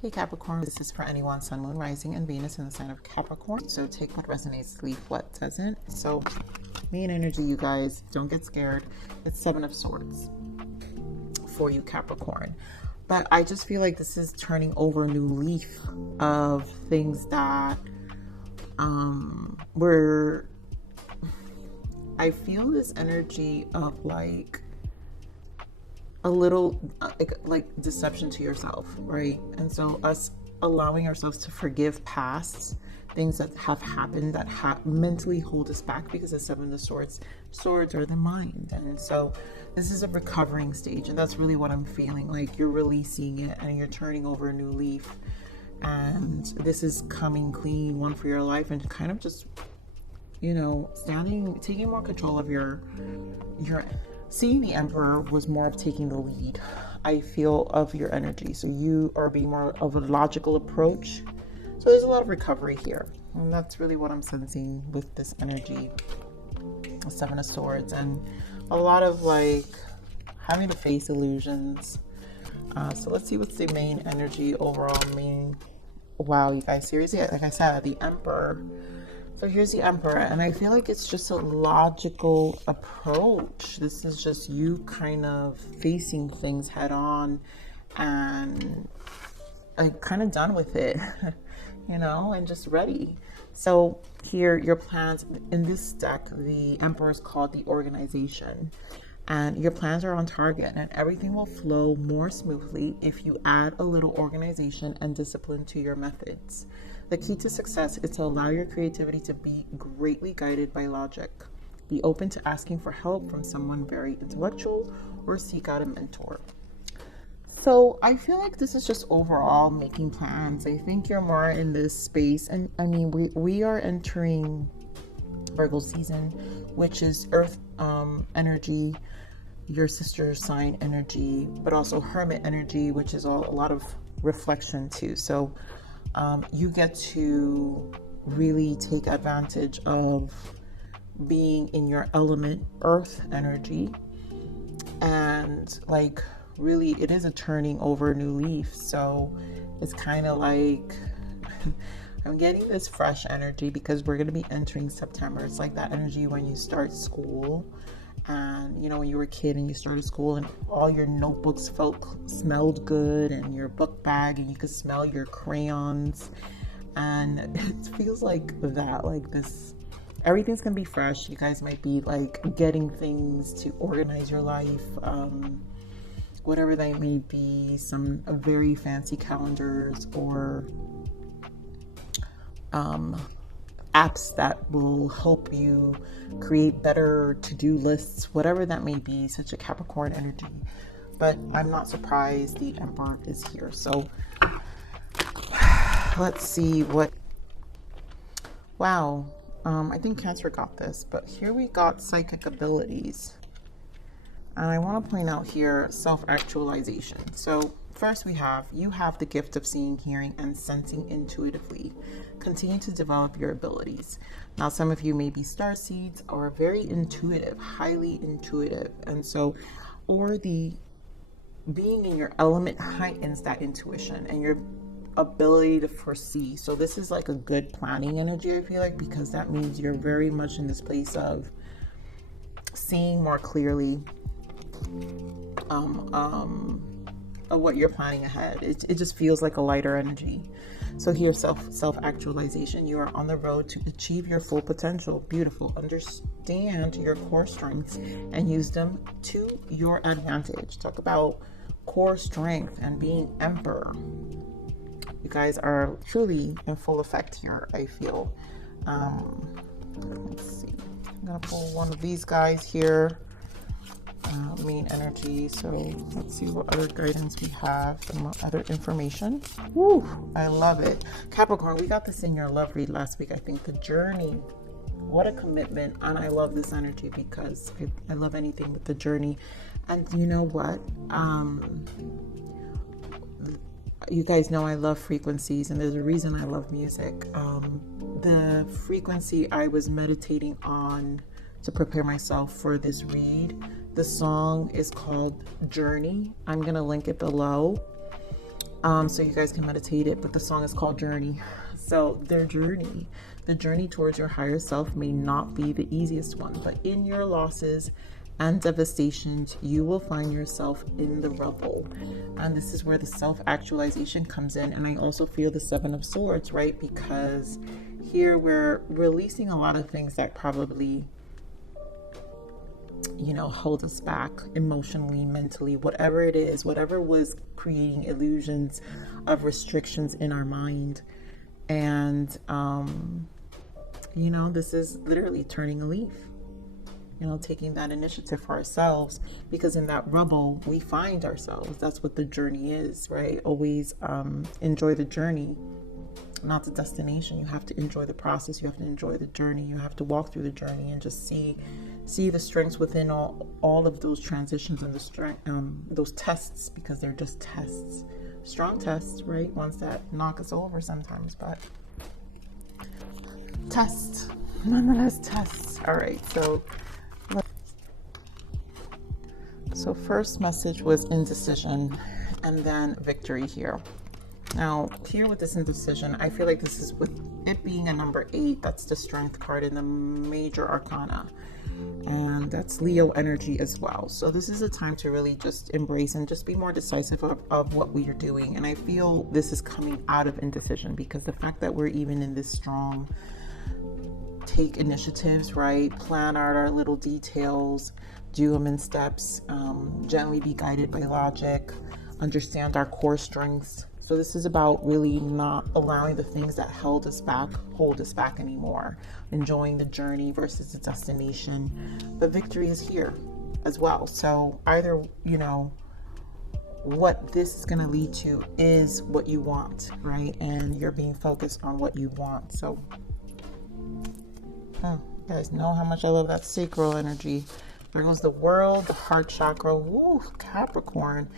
Hey Capricorn, this is for anyone, Sun, Moon, Rising, and Venus in the sign of Capricorn. So take what resonates, leave what doesn't. So main energy, you guys, don't get scared. It's Seven of Swords for you, Capricorn. But I just feel like this is turning over a new leaf of things that I feel this energy of like a little like deception to yourself, right? And so us allowing ourselves to forgive past things that have happened that mentally hold us back, because the Seven of Swords are the mind. And so this is a recovering stage, and that's really what I'm feeling. Like you're releasing it and you're turning over a new leaf, and this is coming clean, one for your life, and kind of just, you know, taking more control of your seeing the Emperor was more of taking the lead, I feel, of your energy. So you are being more of a logical approach. So there's a lot of recovery here. And that's really what I'm sensing with this energy, the Seven of Swords, and a lot of like having to face illusions. So let's see what's the main energy overall. Wow, you guys, seriously, like I said, the Emperor. So here's the Emperor, and I feel like it's just a logical approach. This is just you kind of facing things head on and like kind of done with it, you know, and just ready. So here, your plans in this deck, the Emperor is called the organization, and your plans are on target, and everything will flow more smoothly if you add a little organization and discipline to your methods. The key to success is to allow your creativity to be greatly guided by logic. Be open to asking for help from someone very intellectual, or seek out a mentor. So I feel like this is just overall making plans. I think you're more in this space. And I mean, we are entering Virgo season, which is Earth energy, your sister sign energy, but also Hermit energy, which is a lot of reflection too. So you get to really take advantage of being in your element, Earth energy, and like really it is a turning over a new leaf. So it's kind of like I'm getting this fresh energy because we're going to be entering September. It's like that energy when you start school, and you know, when you were a kid and you started school and all your notebooks smelled good, and your book bag, and you could smell your crayons, and it feels like that, like this, everything's gonna be fresh. You guys might be like getting things to organize your life, whatever that may be, some very fancy calendars or apps that will help you create better to-do lists, whatever that may be. Such a Capricorn energy. But I'm not surprised the Emperor is here. So let's see what, wow, I think Cancer got this, but here we got psychic abilities. And I want to point out here self-actualization. So first you have the gift of seeing, hearing, and sensing intuitively. Continue to develop your abilities. Now, some of you may be star seeds or very intuitive, highly intuitive. And so, or the being in your element heightens that intuition and your ability to foresee. So this is like a good planning energy, I feel like, because that means you're very much in this place of seeing more clearly of what you're planning ahead. It just feels like a lighter energy. So here, self-actualization. You are on the road to achieve your full potential. Beautiful. Understand your core strengths and use them to your advantage. Talk about core strength and being Emperor. You guys are truly in full effect here, I feel. Let's see. I'm gonna pull one of these guys here. Main energy. So let's see what other guidance we have, some other information. Woo, I love it. Capricorn, we got this in your love read last week. I think the journey, what a commitment. And I love this energy because I love anything with the journey. And you know what? You guys know I love frequencies, and there's a reason I love music. The frequency I was meditating on to prepare myself for this read, the song is called Journey. I'm gonna link it below. So you guys can meditate it, but the song is called Journey. So their journey, the journey towards your higher self may not be the easiest one, but in your losses and devastations, you will find yourself in the rubble. And this is where the self-actualization comes in. And I also feel the Seven of Swords, right? Because here we're releasing a lot of things that probably, you know, hold us back emotionally, mentally, whatever it is, whatever was creating illusions of restrictions in our mind. And, you know, this is literally turning a leaf, you know, taking that initiative for ourselves, because in that rubble, we find ourselves. That's what the journey is, right? Always enjoy the journey, not the destination. You have to enjoy the process. You have to enjoy the journey. You have to walk through the journey and just see the strengths within all of those transitions and the strength, those tests, because they're just tests, strong tests, right? Ones that knock us over sometimes, but tests, nonetheless tests. All right, so first message was indecision, and then victory here. Now, here with this indecision, I feel like this is with it being a number 8, that's the strength card in the major arcana. And that's Leo energy as well. So this is a time to really just embrace and just be more decisive of what we are doing. And I feel this is coming out of indecision, because the fact that we're even in this strong take initiatives, right? Plan out our little details, do them in steps, gently be guided by logic, understand our core strengths. So this is about really not allowing the things that hold us back anymore, enjoying the journey versus the destination. But victory is here as well. So either, you know, what this is going to lead to is what you want, right? And you're being focused on what you want. So you guys know how much I love that sacral energy. There goes the world, the heart chakra, woo, Capricorn,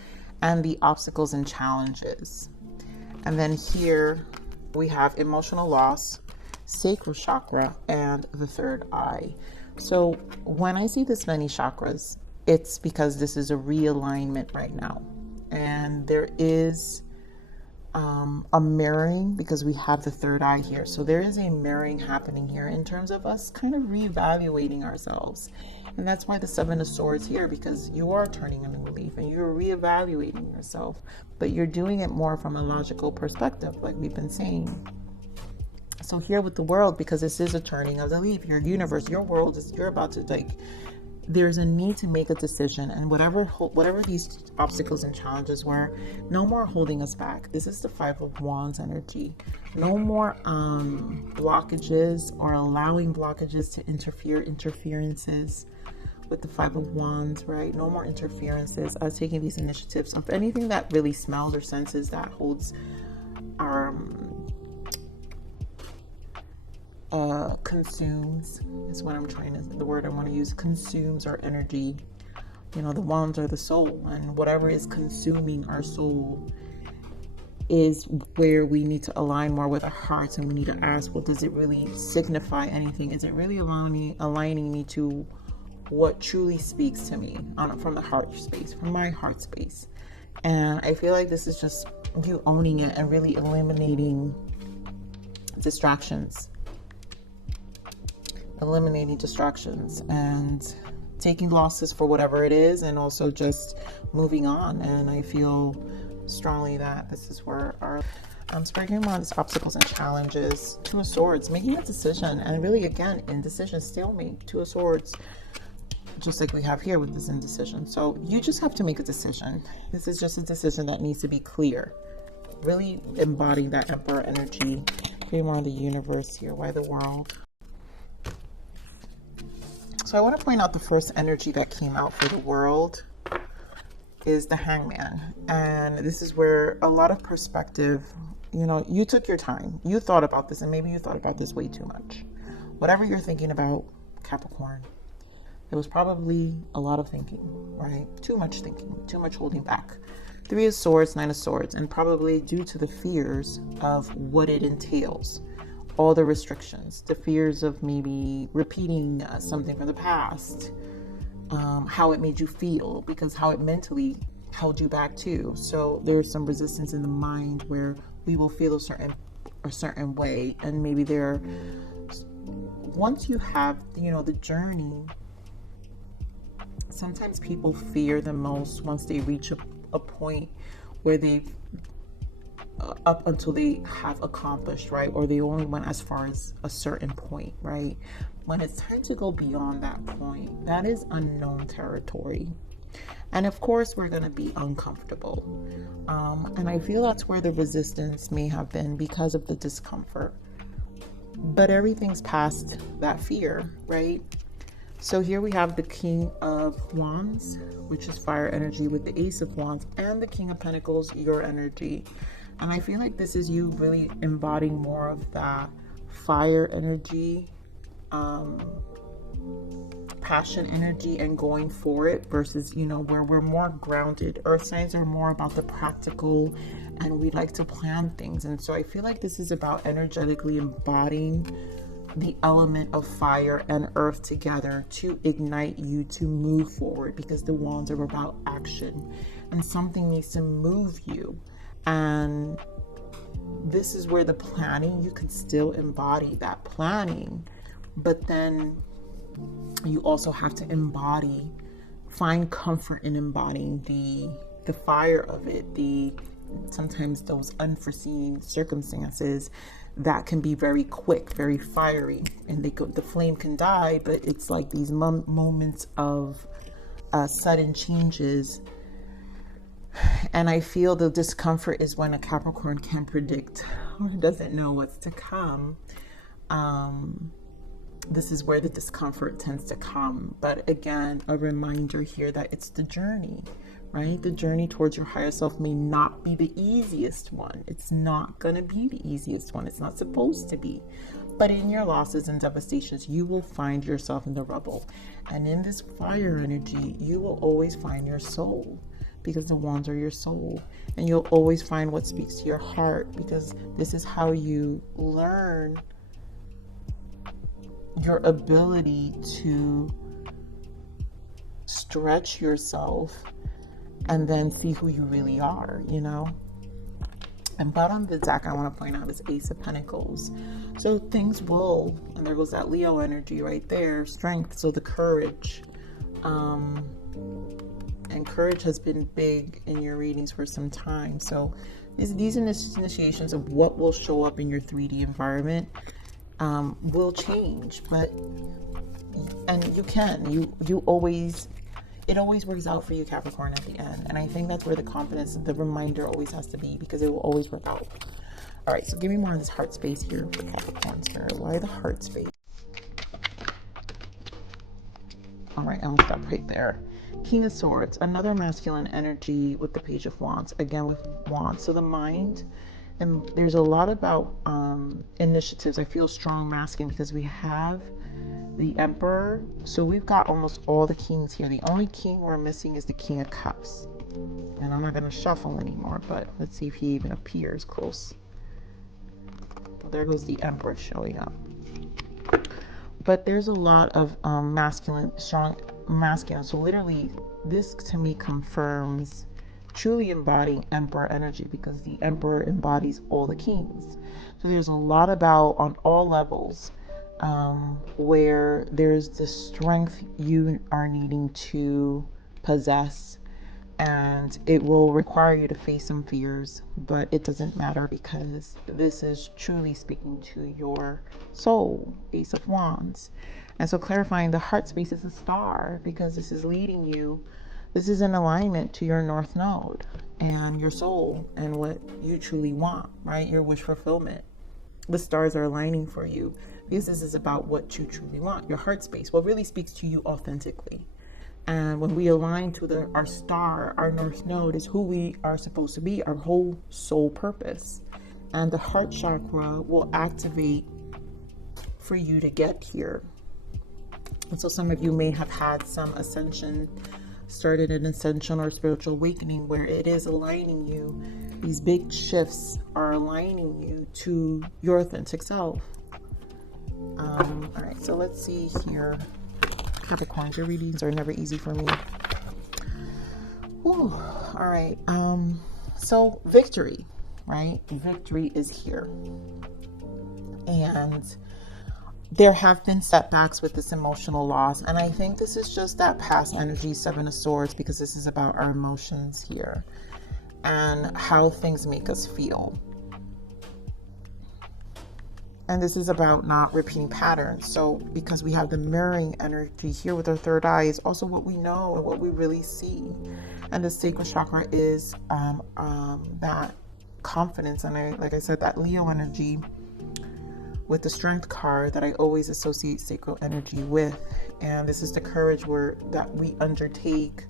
and the obstacles and challenges. And then here we have emotional loss, sacral chakra, and the third eye. So when I see this many chakras, it's because this is a realignment right now. And there is a mirroring, because we have the third eye here. So there is a mirroring happening here in terms of us kind of reevaluating ourselves. And that's why the Seven of Swords here, because you are turning a new leaf and you're reevaluating yourself, but you're doing it more from a logical perspective, like we've been saying. So here with the world, because this is a turning of the leaf, your universe, your world is, you're about to, like, there's a need to make a decision, and whatever these obstacles and challenges were, no more holding us back. This is the Five of Wands energy. No more blockages or allowing blockages to interferences with the Five of Wands, right? No more interferences. Taking these initiatives of anything that really smells or senses that holds our consumes is what I'm trying to, the word I want to use, consumes our energy. You know, the wands are the soul, and whatever is consuming our soul is where we need to align more with our hearts, and we need to ask, well, does it really signify anything? Is it really aligning me to what truly speaks to me from the heart space, from my heart space? And I feel like this is just you owning it and really eliminating distractions and taking losses for whatever it is, and also just moving on. And I feel strongly that this is where our speaking about these obstacles and challenges, Two of Swords, making a decision, and really again indecision, stalemate, Two of Swords, just like we have here with this indecision. So you just have to make a decision. This is just a decision that needs to be clear, really embodying that Emperor energy. Create more of the universe here. Why the world? So I want to point out the first energy that came out for the world is the Hangman. And this is where a lot of perspective, you know, you took your time. You thought about this, and maybe you thought about this way too much. Whatever you're thinking about, Capricorn, it was probably a lot of thinking, right? Too much thinking, too much holding back. Three of Swords, Nine of Swords, and probably due to the fears of what it entails. All the restrictions, the fears of maybe repeating something from the past, how it made you feel, because how it mentally held you back too. So there's some resistance in the mind where we will feel a certain way, and maybe once you have, you know, the journey, sometimes people fear the most once they reach a point where they've up until they have accomplished, right? Or they only went as far as a certain point, right? When it's time to go beyond that point, that is unknown territory. And of course, we're going to be uncomfortable. And I feel that's where the resistance may have been, because of the discomfort. But everything's past that fear, right? So here we have the King of Wands, which is fire energy, with the Ace of Wands, and the King of Pentacles, your energy. And I feel like this is you really embodying more of that fire energy, passion energy, and going for it, versus, you know, where we're more grounded. Earth signs are more about the practical, and we like to plan things. And so I feel like this is about energetically embodying the element of fire and earth together to ignite you to move forward, because the wands are about action and something needs to move you. And this is where the planning, you can still embody that planning, but then you also have to find comfort in embodying the fire of it, sometimes those unforeseen circumstances that can be very quick, very fiery, and the flame can die, but it's like these moments of sudden changes. And I feel the discomfort is when a Capricorn can predict or doesn't know what's to come. This is where the discomfort tends to come. But again, a reminder here that it's the journey, right? The journey towards your higher self may not be the easiest one. It's not going to be the easiest one. It's not supposed to be. But in your losses and devastations, you will find yourself in the rubble. And in this fire energy, you will always find your soul, because the wands are your soul. And you'll always find what speaks to your heart, because this is how you learn your ability to stretch yourself and then see who you really are, you know. And bottom of the deck, I want to point out, is Ace of Pentacles. So things will, and there goes that Leo energy right there, strength, so the courage. And courage has been big in your readings for some time. So these initiations of what will show up in your 3D environment will change, and it always works out for you, Capricorn, at the end. And I think that's where the confidence, the reminder always has to be, because it will always work out. All right, so give me more of this heart space here for Capricorn Spirit. Why the heart space? All right, I'll stop right there. King of Swords, another masculine energy with the Page of Wands, again with Wands. So the mind, and there's a lot about initiatives. I feel strong masculine because we have the Emperor. So we've got almost all the kings here. The only king we're missing is the King of Cups. And I'm not going to shuffle anymore, but let's see if he even appears close. Well, there goes the Emperor showing up. But there's a lot of masculine, strong masculine. So literally, this to me confirms truly embodying Emperor energy, because the Emperor embodies all the kings. So there's a lot about, on all levels, where there's the strength you are needing to possess, and it will require you to face some fears, but it doesn't matter, because this is truly speaking to your soul, Ace of Wands. And so clarifying the heart space is a star, because this is leading you. This is in alignment to your North Node and your soul and what you truly want, right? Your wish fulfillment. The stars are aligning for you, because this is about what you truly want, your heart space, what really speaks to you authentically. And when we align to our star, our North Node is who we are supposed to be, our whole soul purpose. And the heart chakra will activate for you to get here. And so some of you may have had some ascension, started an ascension or spiritual awakening where it is aligning you. These big shifts are aligning you to your authentic self. All right, so let's see here. Capricorn, your readings are never easy for me. Ooh, Whew. All right. So victory, right? Victory is here. And there have been setbacks with this emotional loss. And I think this is just that past energy, Seven of Swords, because this is about our emotions here and how things make us feel. And this is about not repeating patterns. So because we have the mirroring energy here with our third eye, is also what we know and what we really see. And the sacral chakra is that confidence. And like I said, that Leo energy with the strength card that I always associate sacral energy with. And this is the courage that we undertake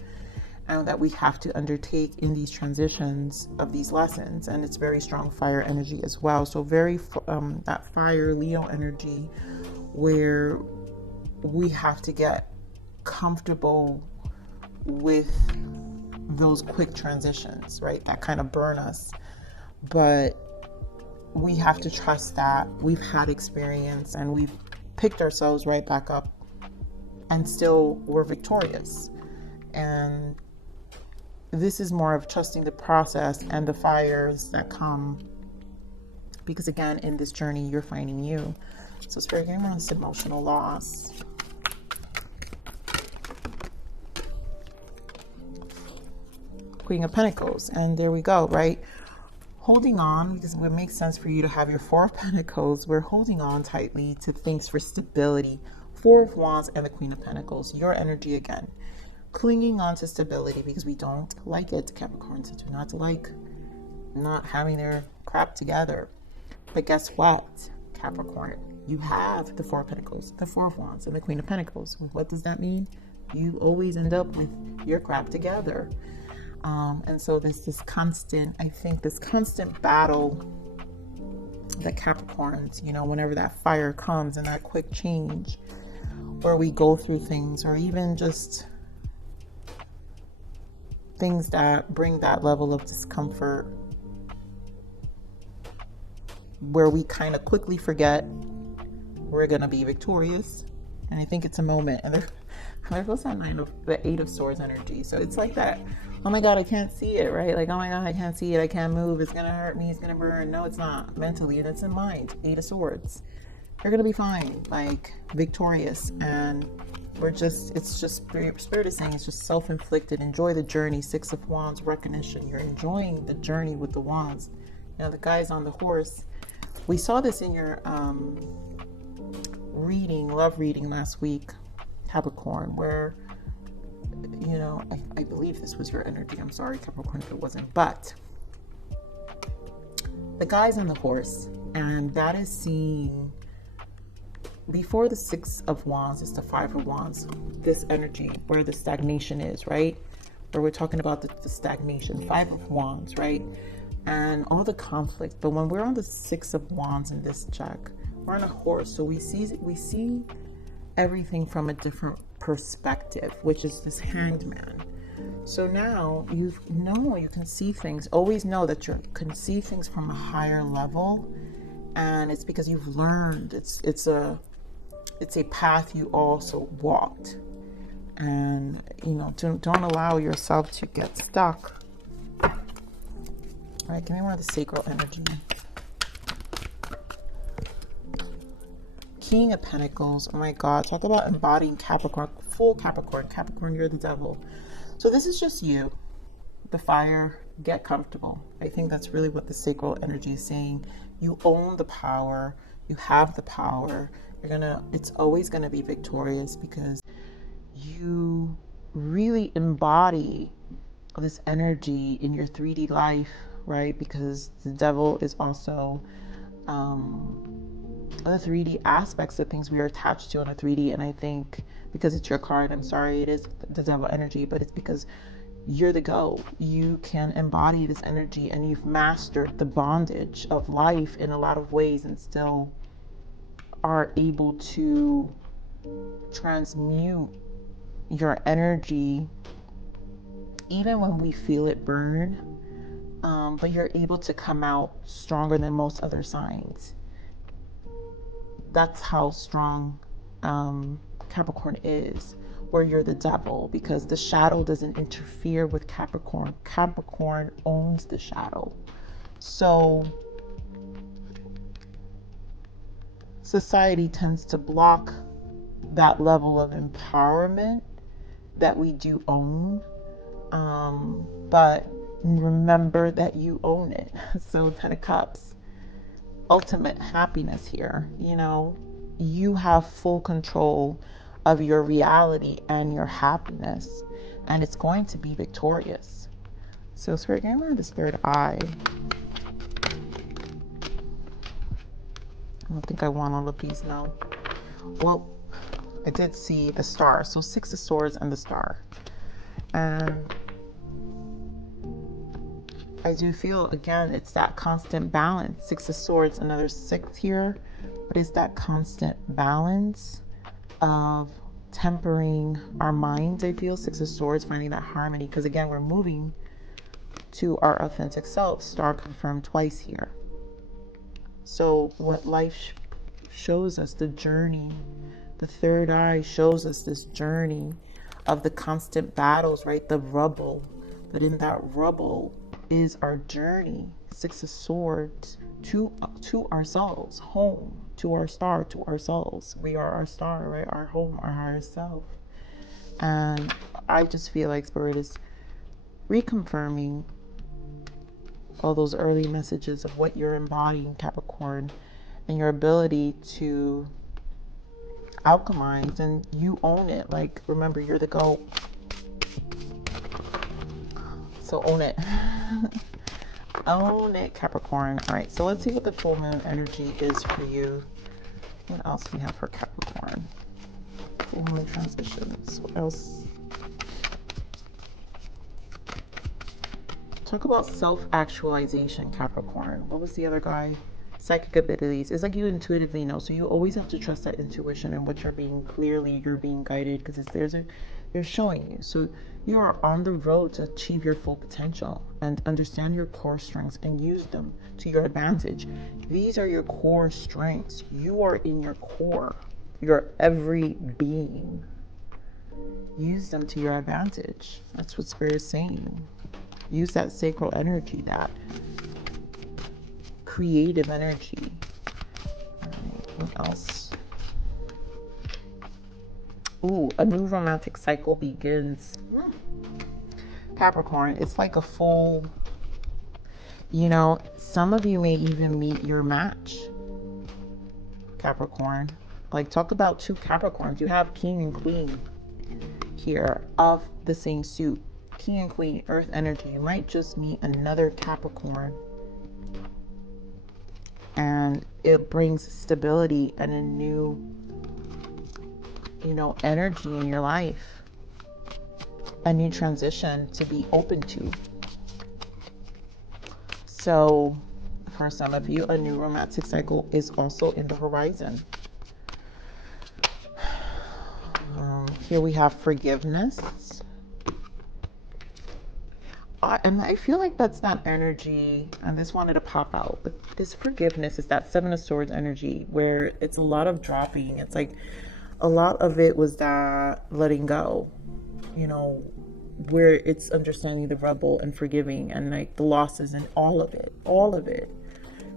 and that we have to undertake in these transitions of these lessons. And it's very strong fire energy as well. So very that fire Leo energy where we have to get comfortable with those quick transitions, right? That kind of burn us. But we have to trust that we've had experience and we've picked ourselves right back up and still we're victorious. And this is more of trusting the process and the fires that come, because again, in this journey, you're finding you. So Spirit, give me on this emotional loss. Queen of Pentacles, and there we go, right? Holding on, because it would make sense for you to have your Four of Pentacles. We're holding on tightly to things for stability. Four of Wands and the Queen of Pentacles, your energy again. Clinging on to stability because we don't like it. Capricorns do not like not having their crap together. But guess what, Capricorn? You have the Four of Pentacles, the Four of Wands, and the Queen of Pentacles. What does that mean? You always end up with your crap together. And so there's this constant, I think this constant battle that Capricorns, you know, whenever that fire comes and that quick change, where we go through things, or even just things that bring that level of discomfort, where we kind of quickly forget we're going to be victorious. And I think it's a moment. And there goes that the Eight of Swords energy. So it's like that, oh my God, I can't see it, right? Like, oh my God, I can't see it. I can't move. It's going to hurt me. It's going to burn. No, it's not. Mentally, and it's in mind. Eight of Swords. You're going to be fine, like victorious. And it's just Spirit is saying it's just self-inflicted. Enjoy the journey. Six of Wands, recognition. You're enjoying the journey with the wands. You know, the guy's on the horse. We saw this in your love reading last week, Capricorn, where, you know, I believe this was your energy. I'm sorry, Capricorn, if it wasn't. But the guy's on the horse, and that is seen before the Six of Wands. It's the Five of Wands, this energy where the stagnation is, right? Where we're talking about the stagnation. Five of Wands, right? And all the conflict. But when we're on the Six of Wands in this deck, we're on a horse, so we see everything from a different perspective, which is this Hanged Man. So now you can see things. Always know that you can see things from a higher level, and it's because you've learned. It's a path you also walked, and you know, don't allow yourself to get stuck. All right, give me more of the sacral energy. King of Pentacles. Oh my God, talk about embodying Capricorn, full Capricorn. Capricorn, you're the devil. So this is just you, the fire. Get comfortable. I think that's really what the sacral energy is saying. You own the power. You have the power. It's always gonna be victorious because you really embody this energy in your 3D life, right? Because the devil is also the 3D aspects of things we are attached to on a 3D. And I think because it's your card, I'm sorry, it is the devil energy, but it's because you're the go. You can embody this energy, and you've mastered the bondage of life in a lot of ways, and still are able to transmute your energy even when we feel it burn. But you're able to come out stronger than most other signs. That's how strong Capricorn is. or you're the devil, because the shadow doesn't interfere with Capricorn. Capricorn owns the shadow. So society tends to block that level of empowerment that we do own. But remember that you own it. So 10 of Cups, ultimate happiness here. You know, you have full control of your reality and your happiness, and it's going to be victorious. So Spirit, give me this third eye. I don't think I want all of these now. Well, I did see the star. So 6 of Swords and the star. And I do feel, again, it's that constant balance. 6 of Swords, another 6 here. But it's that constant balance of tempering our minds, I feel. 6 of Swords, finding that harmony. Because again, we're moving to our authentic self. Star confirmed twice here. So what life shows us, the journey, the third eye shows us this journey of the constant battles, right? The rubble. But in that rubble is our journey. 6 of Swords to ourselves, home, to our star, to ourselves. We are our star, right? Our home, our higher self. And I just feel like Spirit is reconfirming all those early messages of what you're embodying, Capricorn, and your ability to alchemize, and you own it. Like, remember, you're the GOAT. So own it. Own it, Capricorn. All right, so let's see what the full moon energy is for you. What else do we have for Capricorn? Full moon transitions. What else? Talk about self-actualization, Capricorn. What was the other guy? Psychic abilities. It's like you intuitively know. So you always have to trust that intuition and what you're being you're being guided, because it's they're showing you. So you are on the road to achieve your full potential and understand your core strengths and use them to your advantage. These are your core strengths. You are in your core, your every being. Use them to your advantage. That's what Spirit is saying. Use that sacral energy, that creative energy. All right, what else? Ooh, a new romantic cycle begins. Capricorn, it's like a full, you know, some of you may even meet your match, Capricorn. Like, talk about 2 Capricorns. You have King and Queen here of the same suit. King and Queen, earth energy. You might just meet another Capricorn, and it brings stability and a new, you know, energy in your life, a new transition to be open to. So for some of you, a new romantic cycle is also in the horizon. Here we have forgiveness. And I feel like that's that energy, and this wanted to pop out, but this forgiveness is that 7 of Swords energy, where it's a lot of dropping. It's like a lot of it was that letting go, you know, where it's understanding the rubble and forgiving, and like the losses and all of it.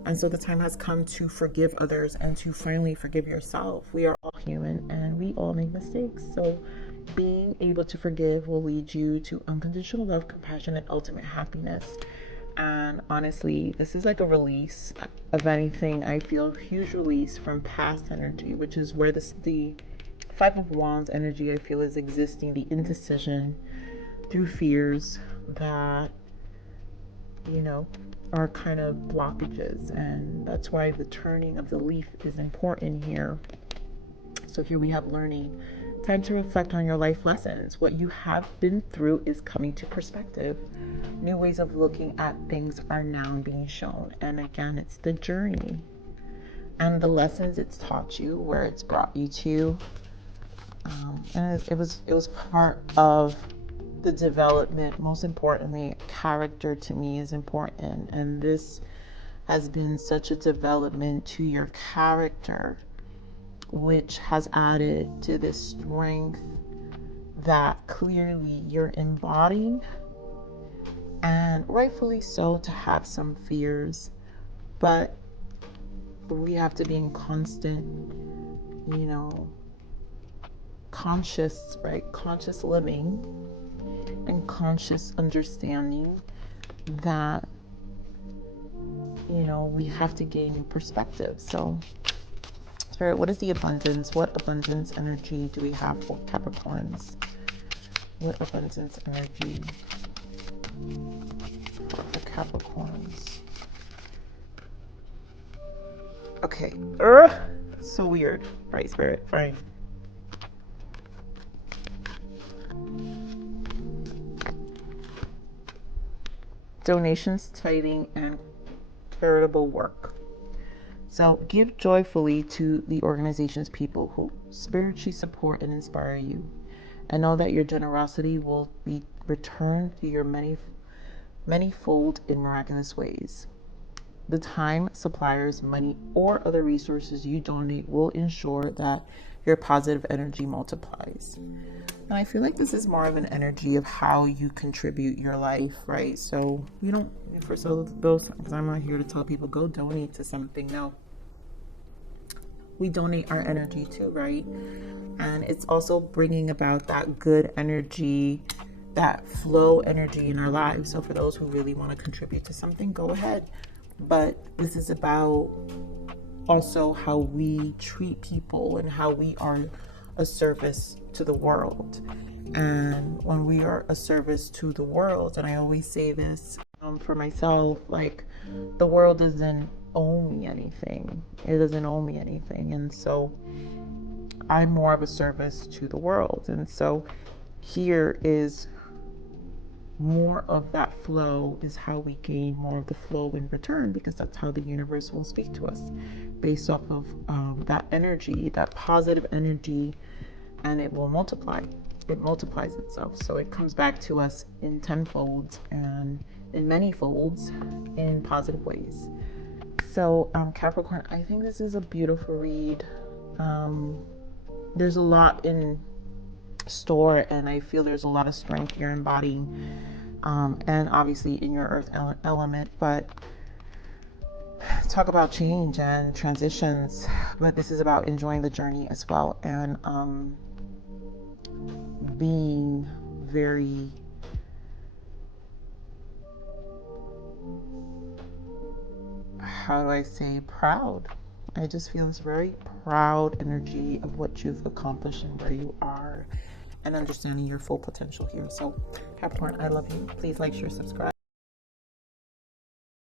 And so the time has come to forgive others and to finally forgive yourself. We are all human and we all make mistakes. So being able to forgive will lead you to unconditional love, compassion, and ultimate happiness. And honestly, this is like a release of anything. I feel a huge release from past energy, which is where the 5 of Wands energy, I feel, is existing. The indecision through fears that, you know, are kind of blockages. And that's why the turning of the leaf is important here. So here we have learning. Time to reflect on your life lessons. What you have been through is coming to perspective. New ways of looking at things are now being shown. And again, it's the journey and the lessons it's taught you, where it's brought you to. And it was part of the development. Most importantly, character to me is important. And this has been such a development to your character, which has added to this strength that clearly you're embodying, and rightfully so, to have some fears, but we have to be in constant, conscious, right? Conscious living and conscious understanding that, we have to gain new perspective. So, Spirit, what is the abundance? What abundance energy do we have for Capricorns? What abundance energy for Capricorns? Okay. So weird. Right, Spirit. Fine. Donations, tithing, and charitable work. So give joyfully to the organization's people who spiritually support and inspire you, and know that your generosity will be returned to your many-fold in miraculous ways. The time, suppliers, money, or other resources you donate will ensure that your positive energy multiplies. And I feel like this is more of an energy of how you contribute your life, right? So you don't, for those, because I'm not here to tell people go donate to something. No, we donate our energy too, right? And it's also bringing about that good energy, that flow energy in our lives. So for those who really want to contribute to something, go ahead. But this is about also how we treat people and how we are a service to the world. And when we are a service to the world, and I always say this for myself, like, the world doesn't owe me anything. It doesn't owe me anything. And so I'm more of a service to the world. And so here is more of that flow, is how we gain more of the flow in return, because that's how the universe will speak to us, based off of that energy, that positive energy, and it will multiply. It multiplies itself. So it comes back to us in tenfold and in many folds in positive ways. So Capricorn, I think this is a beautiful read. There's a lot in store, and I feel there's a lot of strength you're embodying, and obviously in your earth element. But talk about change and transitions, but this is about enjoying the journey as well, and being very proud. I just feel this very proud energy of what you've accomplished and where you are, and understanding your full potential here. So Capricorn, I love you. Please like, share, subscribe.